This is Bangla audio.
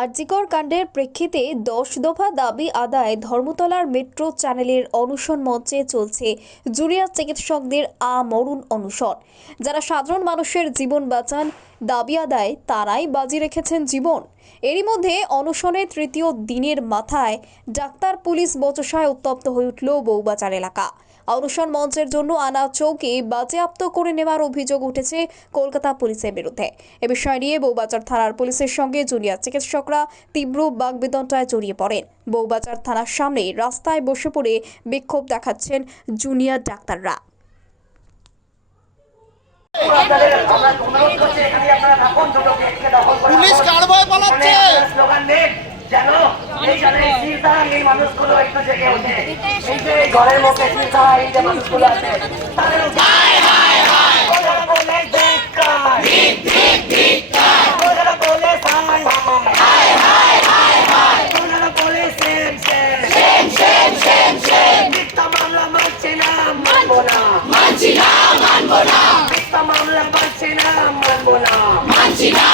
আরজিকর কাণ্ডের প্রেক্ষিতে ১০ দফা দাবি আদায় ধর্মতলার মেট্রো চ্যানেলের অনশন মঞ্চে চলছে জুনিয়র চিকিৎসকদের আমরণ অনশন। যারা সাধারণ মানুষের জীবন বাঁচান দাবি আদায় তারাই বাজি রেখেছেন জীবন। এরই মধ্যে অনশনের তৃতীয় দিনের মাথায় ডাক্তার পুলিশ বচসায় উত্তপ্ত হয়ে উঠল বউবাজার এলাকা। অনশন মঞ্চের জন্য আনা চৌকি বাজেয়াপ্ত করে নেওয়ার অভিযোগ উঠেছে কলকাতা পুলিশের বিরুদ্ধে। এ বিষয় নিয়ে বউবাজার থানার পুলিশের সঙ্গে জুনিয়র চিকিৎসকরা তীব্র বাগবিতণ্ডায় জড়িয়ে পড়েন। বউবাজার থানার সামনে রাস্তায় বসে পড়ে বিক্ষোভ দেখাচ্ছেন জুনিয়র ডাক্তাররা। পুলিশ কারবাই পালাচ্ছে। স্লোগান দেন যেন এইখানে সিলতারা এই মানুষগুলো একটু জেগে ওঠে। এই যে ঘরের মধ্যে সিলতারা এই যে মানুষগুলো আছে তাদের হায় হায় হায় ওরা বলে ধিক্কার ঠিক ঠিক ধিক্কার ওরা বলে হায় হায় হায় হায় হায় ওরা বলে same same same same same same মিথ্যা মামলা মানছি না মানবো না মানছি না মানবো না মিথ্যা মামলা মানছি না মানবো না মানছি না